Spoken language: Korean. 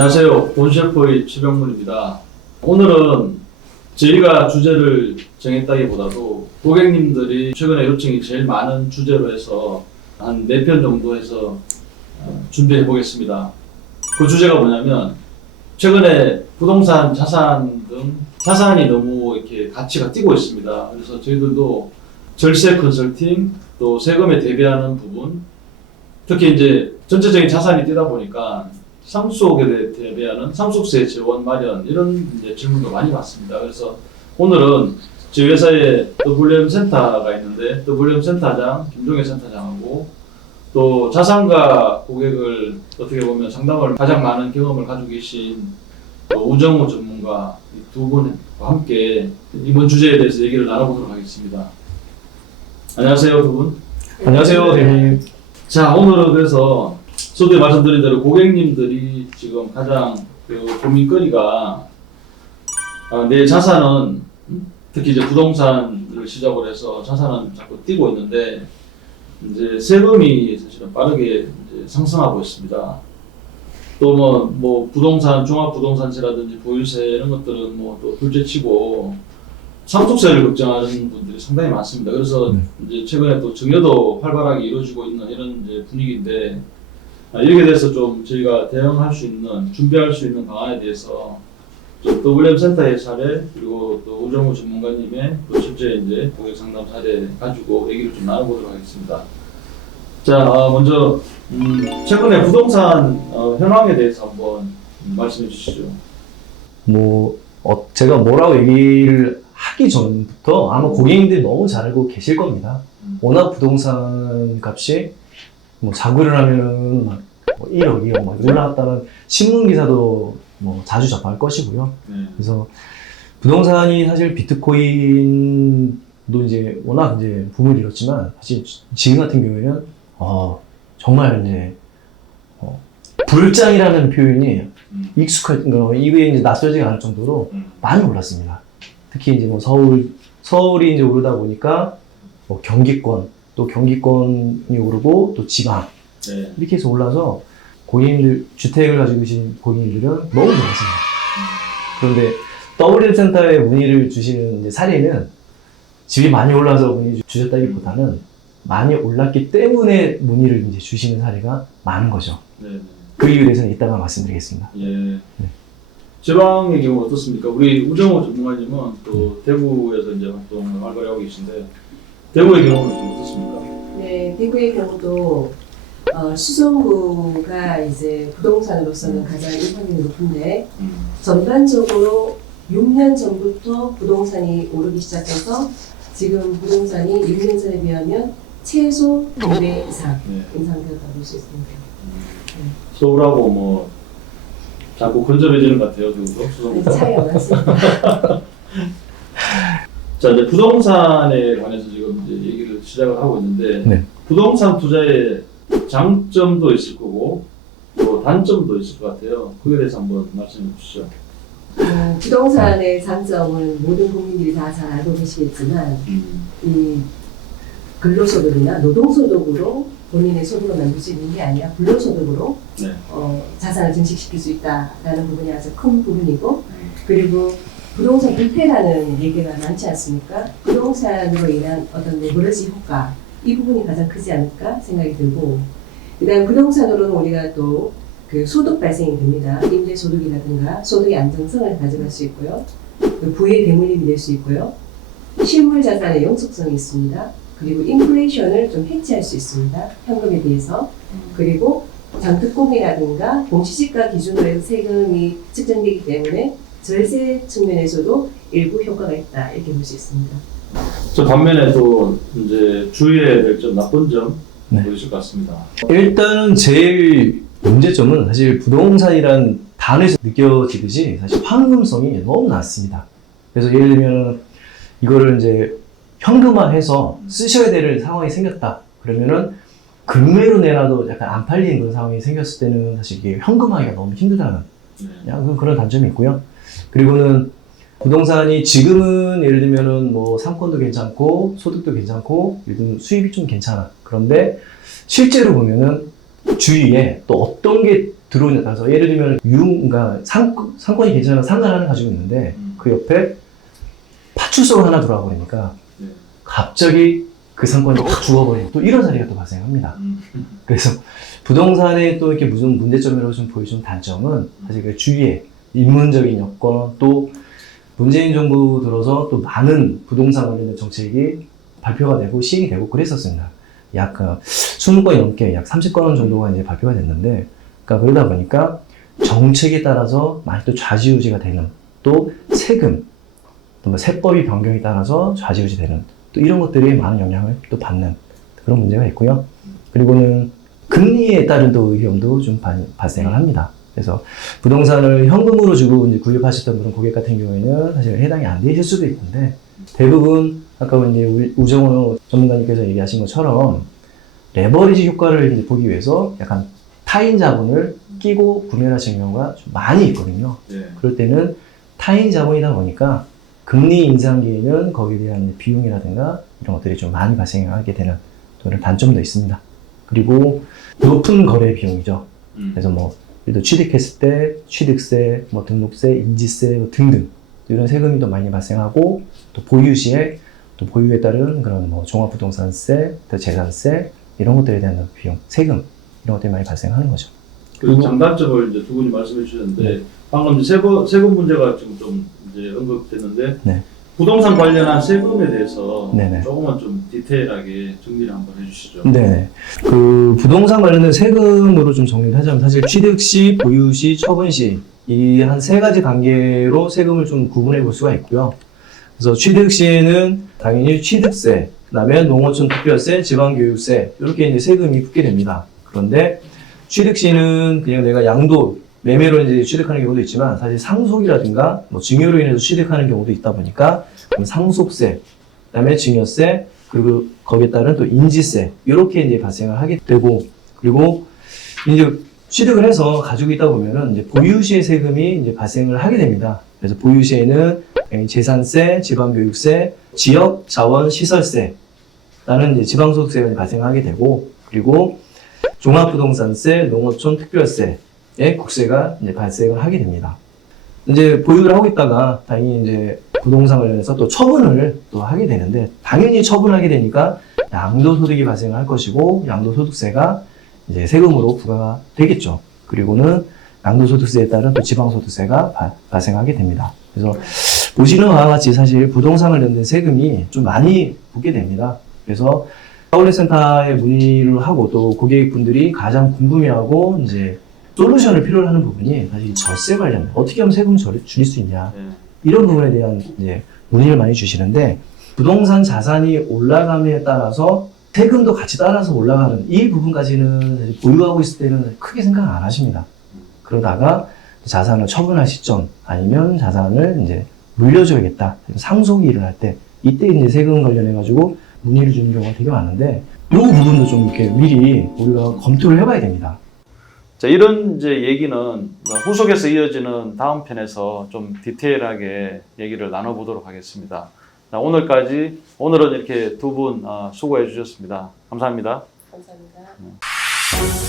안녕하세요. 본셰프의 최병문입니다. 오늘은 저희가 주제를 정했다기보다도 고객님들이 최근에 요청이 제일 많은 주제로 해서 한 4편 정도 해서 준비해 보겠습니다. 그 주제가 뭐냐면 최근에 부동산, 자산 등 자산이 너무 이렇게 가치가 뛰고 있습니다. 그래서 저희들도 절세 컨설팅, 또 세금에 대비하는 부분, 특히 이제 전체적인 자산이 뛰다 보니까 상속에 대비하는 상속세 지원 마련 이런 이제 질문도 많이 받습니다. 그래서 오늘은 저희 회사에 WM 센터가 있는데 WM 센터장 김종혜 센터장하고 또 자산가 고객을 어떻게 보면 상담을 가장 많은 경험을 가지고 계신 우정우 전문가 두 분과 함께 이번 주제에 대해서 얘기를 나눠보도록 하겠습니다. 안녕하세요, 두 분. 안녕하세요, 대표님. 자, 오늘은 그래서 저도 말씀드린 대로 고객님들이 지금 가장 고민거리가 내 자산은 특히 이제 부동산을 시작으로 해서 자산은 자꾸 뛰고 있는데 이제 세금이 사실은 빠르게 이제 상승하고 있습니다. 또 뭐 부동산 종합부동산세라든지 보유세 이런 것들은 뭐 또 둘째치고 상속세를 걱정하는 분들이 상당히 많습니다. 그래서 이제 최근에 또 증여도 활발하게 이루어지고 있는 이런 이제 분위기인데 여기에 대해서 좀 저희가 대응할 수 있는, 준비할 수 있는 방안에 대해서 좀 WM 센터의 사례 그리고 또 우정우 전문가님의 또 실제 이제 고객 상담 사례 가지고 얘기를 좀 나눠보도록 하겠습니다. 자, 먼저 최근에 부동산 현황에 대해서 한번 말씀해 주시죠. 제가 뭐라고 얘기를 하기 전부터 아마 고객님들이 너무 잘 알고 계실 겁니다. 워낙 부동산 값이 자고 일어나면은 막 1억, 2억 막 올라갔다는 신문 기사도 자주 접할 것이고요. 그래서 부동산이 사실 비트코인도 이제 워낙 이제 붐을 이뤘지만 사실 지금 같은 경우에는 정말 이제 불장이라는 표현이 입에 이제 낯설지가 않을 정도로 많이 올랐습니다. 특히 이제 서울이 이제 오르다 보니까 경기권, 또 경기권이 오르고 또 지방 이렇게 해서 올라서 고객님들, 주택을 가지고 계신 고객님들은 너무 좋았습니다. 그런데 WM 센터에 문의를 주시는 이제 사례는 집이 많이 올라서 문의 주셨다기보다는 많이 올랐기 때문에 문의를 이제 주시는 사례가 많은 거죠. 그 이유에 대해서는 이따가 말씀드리겠습니다. 지방의 경우 어떻습니까? 우리 우정우 전문가님은 또 대구에서 이제 활동을 활발히 하고 계신데 대구의 경우는 좀 어떻습니까? 네, 대구의 경우도 수성구가 이제 부동산으로서는 가장 인파율이 높은데 전반적으로 6년 전부터 부동산이 오르기 시작해서 지금 부동산이 6년 전에 비하면 최소 2배 이상 인상되었다고 볼 수 있습니다. 서울하고 자꾸 근접해지는 것 같아요, 대구도 수성구가. 차이가 많습니다. 자, 이제 부동산에 관해서 지금 이제 얘기를 시작을 하고 있는데 부동산 투자의 장점도 있을 거고 또 단점도 있을 것 같아요. 그에 대해서 한번 말씀해 주시죠. 부동산의 장점은 모든 국민들이 다 잘 알고 계시겠지만 이 근로소득이나 노동소득으로 본인의 소득을 만들 수 있는 게 아니라 불로소득으로 자산을 증식시킬 수 있다는 부분이 아주 큰 부분이고 그리고 부동산 불패라는 얘기가 많지 않습니까? 부동산으로 인한 어떤 레버리지 효과 이 부분이 가장 크지 않을까 생각이 들고 그다음 부동산으로는 우리가 또 그 소득 발생이 됩니다. 임대 소득이라든가 소득의 안정성을 가져갈 수 있고요. 부의 대물림이 될 수 있고요. 실물 자산의 영속성이 있습니다. 그리고 인플레이션을 좀 해치할 수 있습니다. 현금에 비해서. 그리고 장특공이라든가 공시지가 기준으로 해서 세금이 측정되기 때문에 절세 측면에서도 일부 효과가 있다 이렇게 볼 수 있습니다. 저 반면에 또 이제 주의해야 될 점, 나쁜 점 보이실 것 같습니다. 일단은 제일 문제점은 사실 부동산이란 단어에서 느껴지듯이 사실 황금성이 너무 낮습니다. 그래서 예를 들면 이거를 이제 현금화해서 쓰셔야 될 상황이 생겼다. 그러면은 금매로 내놔도 약간 안 팔리는 그런 상황이 생겼을 때는 사실 이게 현금화하기가 너무 힘들다는 그런 단점이 있고요. 그리고는 부동산이 지금은 예를 들면은 상권도 괜찮고 소득도 괜찮고 예를 들면 수입이 좀 괜찮아. 그런데 실제로 보면은 주위에 또 어떤 게 들어오냐에 따라서 예를 들면 그러니까 상권이 괜찮은 상가를 하나 가지고 있는데 그 옆에 파출소가 하나 들어와 버리니까 네. 갑자기 그 상권이 확 죽어버리고 또 이런 사례가 또 발생합니다. 그래서 부동산에 또 이렇게 무슨 문제점이라고 좀 보여주는 단점은 사실 그 주위에 인문적인 여건 또 문재인 정부 들어서 또 많은 부동산 관련된 정책이 발표가 되고 시행이 되고 그랬었습니다. 약 20건이 넘게 약 30건 정도가 이제 발표가 됐는데, 그러니까 그러다 보니까 정책에 따라서 많이 또 좌지우지가 되는, 또 세금, 또 뭐 세법이 변경에 따라서 좌지우지 되는, 또 이런 것들이 많은 영향을 또 받는 그런 문제가 있고요. 그리고는 금리에 따른 또 위험도 좀 발생을 합니다. 그래서 부동산을 현금으로 주고 이제 구입하셨던 그런 고객 같은 경우에는 사실 해당이 안 되실 수도 있는데, 대부분 아까 이제 우정호 전문가님께서 얘기하신 것처럼 레버리지 효과를 이제 보기 위해서 약간 타인 자본을 끼고 구매를 하시는 경우가 좀 많이 있거든요. 네. 그럴 때는 타인 자본이다 보니까 금리 인상기에는 거기에 대한 비용이라든가 이런 것들이 좀 많이 발생하게 되는 그런 단점도 있습니다. 그리고 높은 거래 비용이죠. 그래서 뭐 예를 들어 취득했을 때 취득세, 뭐 등록세, 인지세 뭐 등등 이런 세금이 더 많이 발생하고, 또 보유 시에 또 보유에 따른 그런 뭐 종합부동산세, 또 재산세 이런 것들에 대한 비용, 세금 이런 것들이 많이 발생하는 거죠. 그 장단점을 이제 두 분이 말씀해 주셨는데 네. 방금 세금 문제가 지금 좀 이제 언급됐는데 네. 부동산 관련한 세금에 대해서 네네. 조금만 좀 디테일하게 정리를 한번 해주시죠. 네. 그 부동산 관련된 세금으로 좀 정리를 하자면 사실 취득 시, 보유 시, 처분 시 이 한 세 가지 단계로 세금을 좀 구분해 볼 수가 있고요. 그래서 취득 시에는 당연히 취득세, 그다음에 농어촌 특별세, 지방교육세 이렇게 이제 세금이 붙게 됩니다. 그런데 취득 시는 그냥 내가 양도 매매로 이제 취득하는 경우도 있지만 사실 상속이라든가 뭐 증여로 인해서 취득하는 경우도 있다 보니까 상속세, 그다음에 증여세, 그리고 거기에 따른 또 인지세 이렇게 이제 발생을 하게 되고, 그리고 이제 취득을 해서 가지고 있다 보면은 이제 보유시의 세금이 이제 발생을 하게 됩니다. 그래서 보유시에는 재산세, 지방교육세, 지역 자원 시설세 라는 이제 지방소득세가 발생하게 되고, 그리고 종합부동산세, 농어촌 특별세의 국세가 이제 발생을 하게 됩니다. 이제 보유를 하고 있다가 당연히 이제 부동산 관련해서 또 처분을 또 하게 되는데, 당연히 처분하게 되니까 양도소득이 발생을 할 것이고 양도소득세가 이제 세금으로 부과가 되겠죠. 그리고는 양도소득세에 따른 또 지방소득세가 발생하게 됩니다. 그래서 보시는 바와 같이 사실 부동산 관련된 세금이 좀 많이 붙게 됩니다. 그래서 아울렛센터에 문의를 하고 또 고객분들이 가장 궁금해하고 이제 솔루션을 필요로 하는 부분이 사실 절세 관련, 어떻게 하면 세금을 줄일 수 있냐, 네. 이런 부분에 대한 이제 문의를 많이 주시는데, 부동산 자산이 올라감에 따라서 세금도 같이 따라서 올라가는 이 부분까지는 보유하고 있을 때는 크게 생각 안 하십니다. 그러다가 자산을 처분할 시점 아니면 자산을 이제 물려줘야겠다, 상속이 일어날 때 이때 이제 세금 관련해 가지고 문의를 주는 경우가 되게 많은데, 이 부분도 좀 이렇게 미리 우리가 검토를 해봐야 됩니다. 자, 이런 이제 얘기는 후속에서 이어지는 다음 편에서 좀 디테일하게 얘기를 나눠보도록 하겠습니다. 자, 오늘은 이렇게 두 분 수고해 주셨습니다. 감사합니다. 감사합니다.